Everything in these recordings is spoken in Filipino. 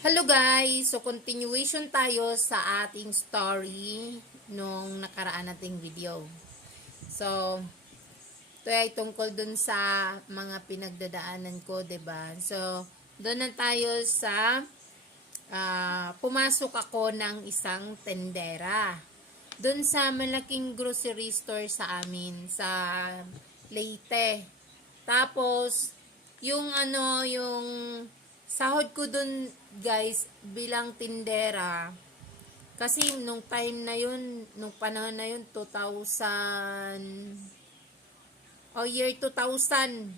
Hello guys! So continuation tayo sa ating story nung nakaraan nating video. So, ito ay tungkol dun sa mga pinagdadaanan ko, ba? So, doon na tayo sa ah, pumasok ako ng isang tendera. Doon sa malaking grocery store sa amin sa Leyte. Tapos, yung ano, yung sahod ko dun, guys, bilang tindera, kasi nung time na yun, nung panahon na yun, 2000, oh, year 2000.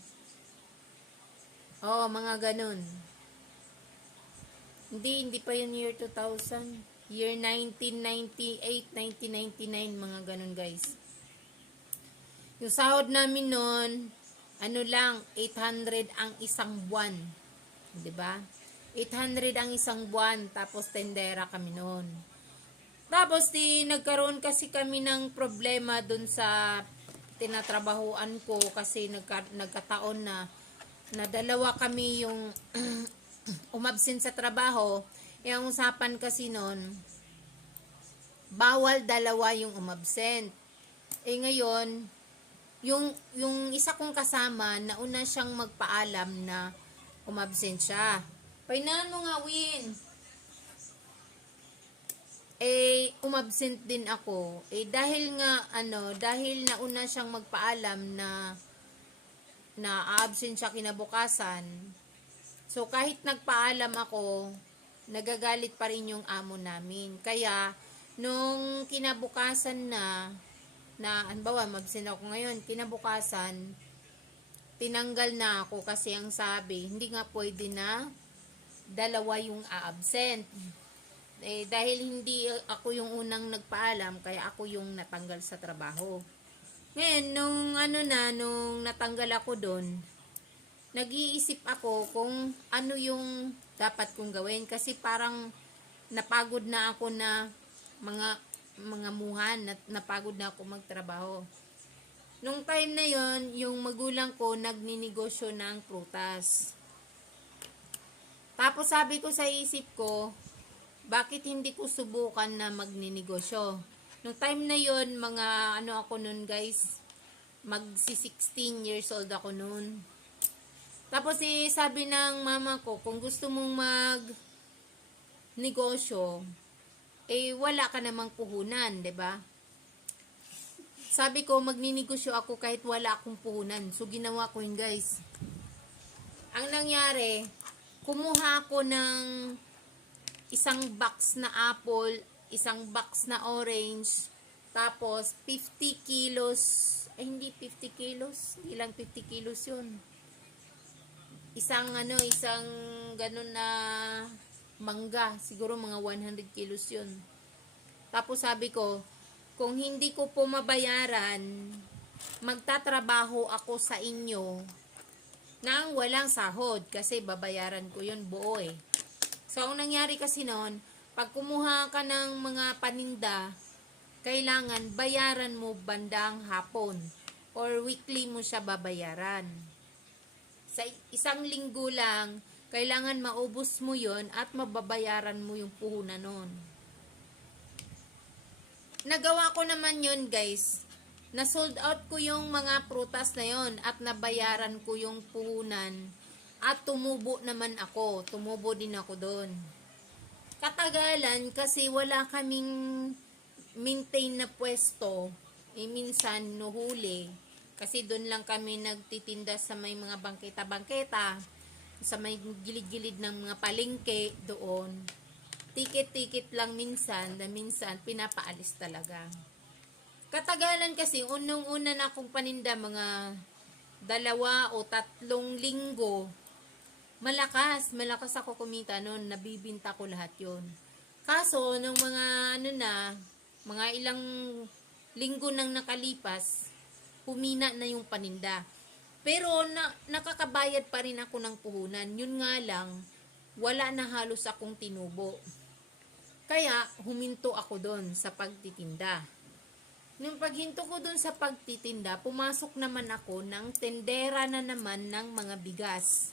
Oh, mga ganun. Hindi, hindi pa yun year 2000. Year 1998, 1999, mga ganun, guys. Yung sahod namin noon, ano lang, 800 ang isang buwan. 'Di ba? 800 ang isang buwan, tapos tendera kami noon. Tapos di nagkaroon kasi kami ng problema dun sa tinatrabahuan ko kasi nagka, nagkataon na na dalawa kami yung umabsent sa trabaho. Yung usapan kasi noon, bawal dalawa yung umabsent. Eh ngayon, yung yung isa kong kasama nauna siyang magpaalam na umabsent siya. Painan mo nga, Win. Eh, umabsent din ako. Eh, dahil nga, ano, dahil nauna siyang magpaalam na na absent siya kinabukasan. So, kahit nagpaalam ako, nagagalit pa rin yung amo namin. Kaya, nung kinabukasan na, na, ba, mabsent ako ngayon, kinabukasan, tinanggal na ako kasi ang sabi, hindi nga pwede na dalawa yung a-absent. Eh, dahil hindi ako yung unang nagpaalam, kaya ako yung natanggal sa trabaho. Ngayon, nung ano na, nung natanggal ako doon, nag-iisip ako kung ano yung dapat kong gawin kasi parang napagod na ako na mga mga muhan, na, napagod na ako magtrabaho. Nung time na yon, yung magulang ko nagninegosyo ng prutas. Tapos sabi ko sa isip ko, bakit hindi ko subukan na magninegosyo? Nung time na yon, mga ano ako nun guys, magsi 16 years old ako nun. Tapos eh, sabi ng mama ko, kung gusto mong mag negosyo, eh wala ka namang puhunan, 'di ba? Sabi ko, magninegosyo ako kahit wala akong puhunan. So, ginawa ko yun, guys. Ang nangyari, kumuha ako ng isang box na apple, isang box na orange, tapos 50 kilos, ay hindi 50 kilos, hindi lang 50 kilos yun. Isang ano, isang ganun na mangga, siguro mga 100 kilos yun. Tapos sabi ko, kung hindi ko po mabayaran, magtatrabaho ako sa inyo nang walang sahod kasi babayaran ko yun buo eh. So, ang nangyari kasi noon, pag kumuha ka ng mga paninda, kailangan bayaran mo bandang hapon or weekly mo siya babayaran. Sa isang linggo lang, kailangan maubos mo yon at mababayaran mo yung puhunan nun. Nagawa ko naman yon guys. Na sold out ko yung mga prutas na yon at nabayaran ko yung puhunan at tumubo naman ako. Tumubo din ako doon. Katagalan kasi wala kaming maintain na pwesto. Eh, minsan nuhuli. Kasi doon lang kami nagtitinda sa may mga bangketa-bangketa. Sa may gilid-gilid ng mga palengke doon. Tikit-tikit lang minsan, na minsan pinapaalis talaga. Katagalan kasi, unang-una na akong paninda mga dalawa o tatlong linggo, malakas, malakas ako kumita noon, nabibinta ko lahat yon. Kaso, nung mga ano na, mga ilang linggo nang nakalipas, humina na yung paninda. Pero na, nakakabayad pa rin ako ng puhunan. Yun nga lang, wala na halos akong tinubo. Kaya, huminto ako doon sa pagtitinda. Nung paghinto ko doon sa pagtitinda, pumasok naman ako ng tendera na naman ng mga bigas.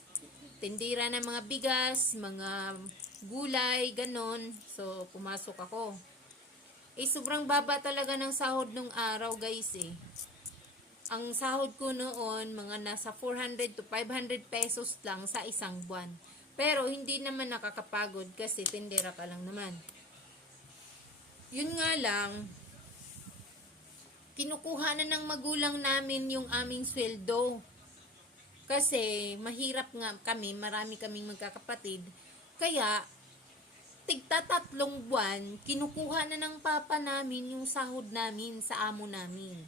tindira ng mga bigas, mga gulay, ganon. So, pumasok ako. Eh, sobrang baba talaga ng sahod nung araw, guys, eh. Ang sahod ko noon, mga nasa 400 to 500 pesos lang sa isang buwan. Pero, hindi naman nakakapagod kasi tindera ka lang naman. Yun nga lang, kinukuha na ng magulang namin yung aming sweldo. Kasi mahirap nga kami, marami kaming magkakapatid. Kaya, tigta tatlong buwan, kinukuha na ng papa namin yung sahod namin sa amo namin.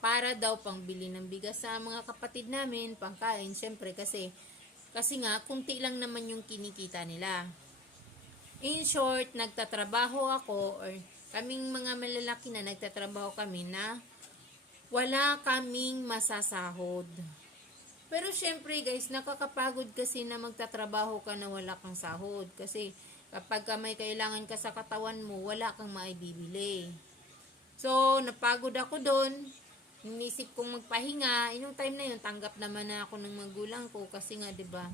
Para daw pang bili ng bigas sa mga kapatid namin, pangkain, syempre kasi kasi nga, kunti lang naman yung kinikita nila. In short, nagtatrabaho ako or kaming mga malalaki na nagtatrabaho kami na wala kaming masasahod. Pero syempre guys, nakakapagod kasi na magtatrabaho ka na wala kang sahod. Kasi kapag ka may kailangan ka sa katawan mo, wala kang maibibili. So, napagod ako doon. Inisip kong magpahinga. Inong time na yun, tanggap naman na ako ng magulang ko kasi nga, 'di ba?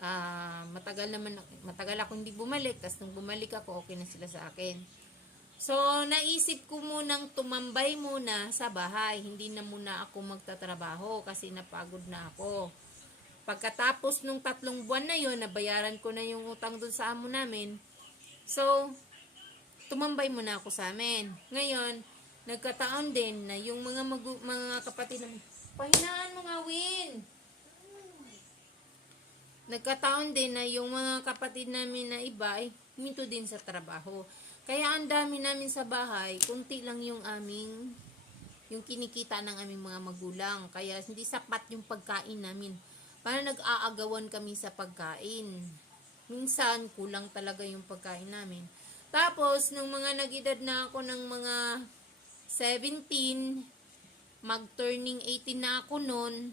Ah, matagal naman matagal ako hindi bumalik, tapos nung bumalik ako, okay na sila sa akin. So, naisip ko munang tumambay muna sa bahay. Hindi na muna ako magtatrabaho kasi napagod na ako. Pagkatapos nung tatlong buwan na yon, nabayaran ko na yung utang doon sa amo namin. So, tumambay muna ako sa amin. Ngayon, nagkataon din na yung mga magu- mga kapatid namin, pahinaan mo nga, Win! Nagkataon din na yung mga kapatid namin na iba ay huminto din sa trabaho. Kaya ang dami namin sa bahay, kunti lang yung aming yung kinikita ng aming mga magulang. Kaya hindi sapat yung pagkain namin. Parang nag-aagawan kami sa pagkain. Minsan, kulang talaga yung pagkain namin. Tapos, nung mga nag-edad na ako ng mga 17, mag-turning 18 na ako noon,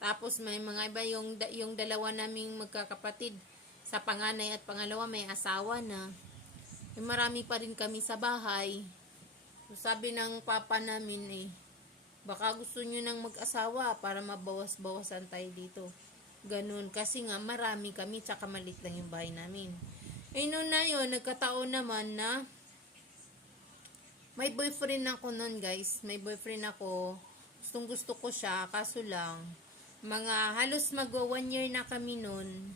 tapos may mga iba yung, yung dalawa naming magkakapatid. Sa panganay at pangalawa may asawa na. Eh, marami pa rin kami sa bahay. So, sabi ng papa namin eh, baka gusto nyo nang mag-asawa para mabawas-bawasan tayo dito. Ganun. Kasi nga marami kami tsaka malit lang yung bahay namin. Eh noon na yun, nagkataon naman na may boyfriend ako noon guys. May boyfriend ako. Gustong gusto ko siya. Kaso lang, mga halos mag one year na kami noon,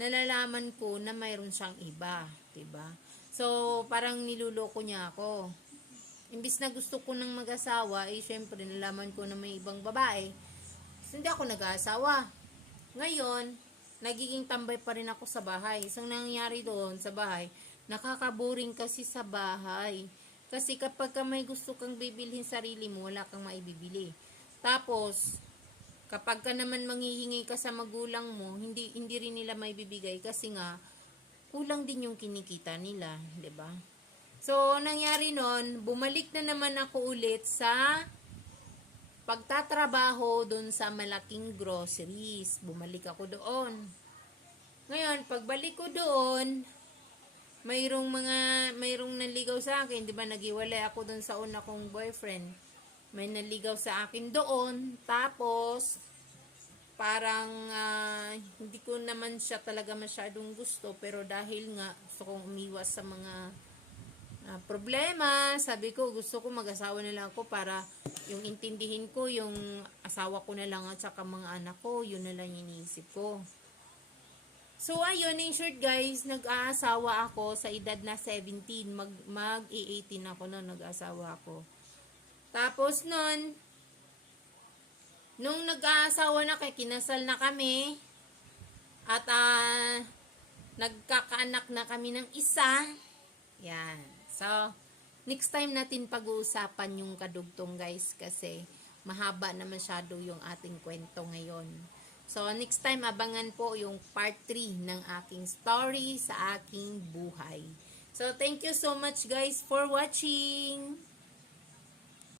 nalalaman ko na mayroon siyang iba. ba So, parang niluloko niya ako. Imbis na gusto ko ng mag-asawa, eh, syempre, nalaman ko na may ibang babae. So, hindi ako nag-aasawa. Ngayon, nagiging tambay pa rin ako sa bahay. Isang nangyari doon sa bahay, nakakaboring kasi sa bahay. Kasi kapag ka may gusto kang bibilhin sarili mo, wala kang maibibili. Tapos, kapag ka naman manghihingi ka sa magulang mo, hindi hindi rin nila maibibigay kasi nga kulang din yung kinikita nila, 'di ba? So, nangyari nun, bumalik na naman ako ulit sa pagtatrabaho doon sa malaking groceries. Bumalik ako doon. Ngayon, pagbalik ko doon, mayroong mga, mayroong naligaw sa akin, di ba, nagiwalay ako doon sa una kong boyfriend. May naligaw sa akin doon, tapos, parang, ah, hindi ko naman siya talaga masyadong gusto, pero dahil nga, gusto kong umiwas sa mga ah, problema, sabi ko, gusto ko mag-asawa na lang ako para yung intindihin ko, yung asawa ko na lang at saka mga anak ko, yun na lang iniisip ko. So, ayun, in short guys, nag-aasawa ako sa edad na 17. Mag, mag-18 ako noon, nag-aasawa ako. Tapos noon, nung nag-aasawa na kay kinasal na kami, at ah, nagkakaanak na kami ng isa, yan. So, next time natin pag-uusapan yung kadugtong guys kasi mahaba na masyado yung ating kwento ngayon. So, next time, abangan po yung part 3 ng aking story sa aking buhay. So, thank you so much guys for watching!